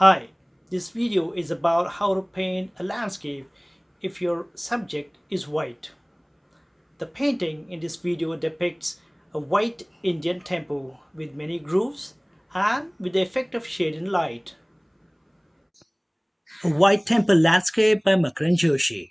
Hi, this video is about how to paint a landscape if your subject is white. The painting in this video depicts a white Indian temple with many grooves and with the effect of shade and light. A White Temple Landscape by Makaran Joshi.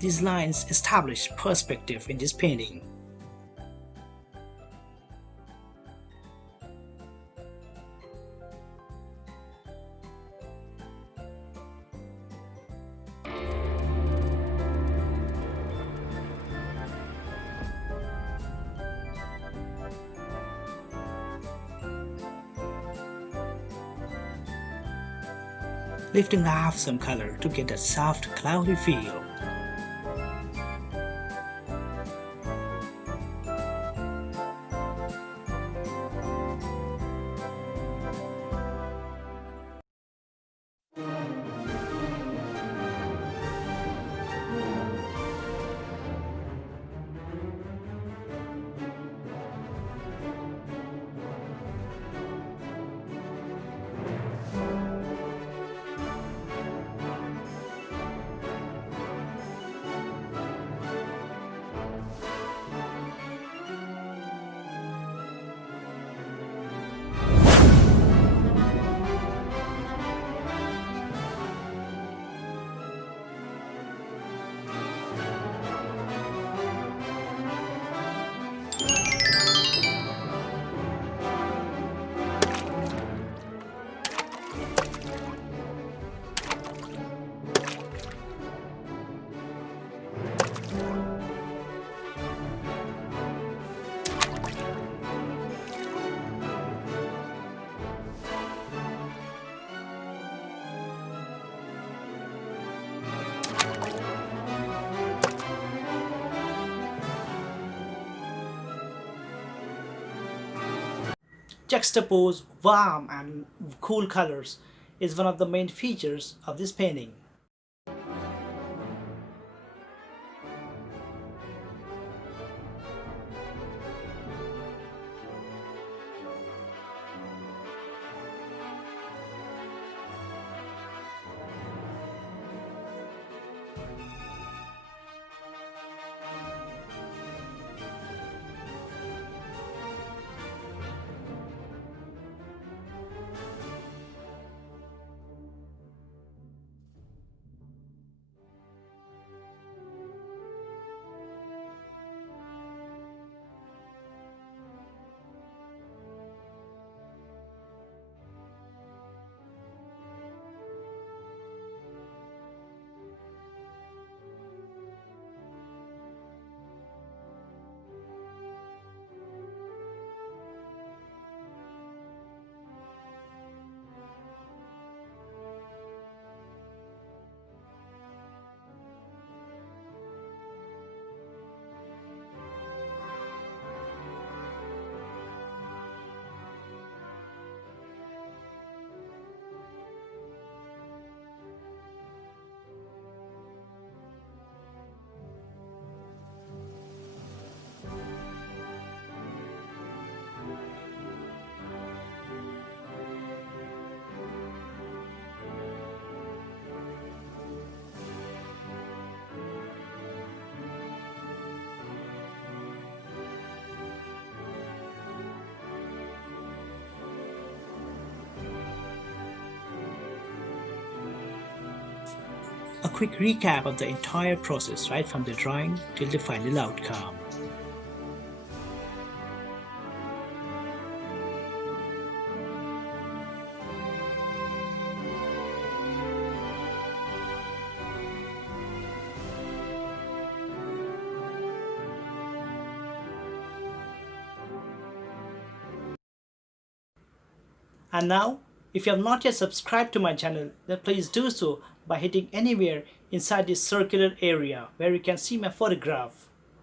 These lines establish perspective in this painting. Lifting off some color to get a soft, cloudy feel. Juxtapose warm and cool colors is one of the main features of this painting. A quick recap of the entire process right from the drawing till the final outcome. And now, if you have not yet subscribed to my channel, then please do so by hitting anywhere inside this circular area where you can see my photograph.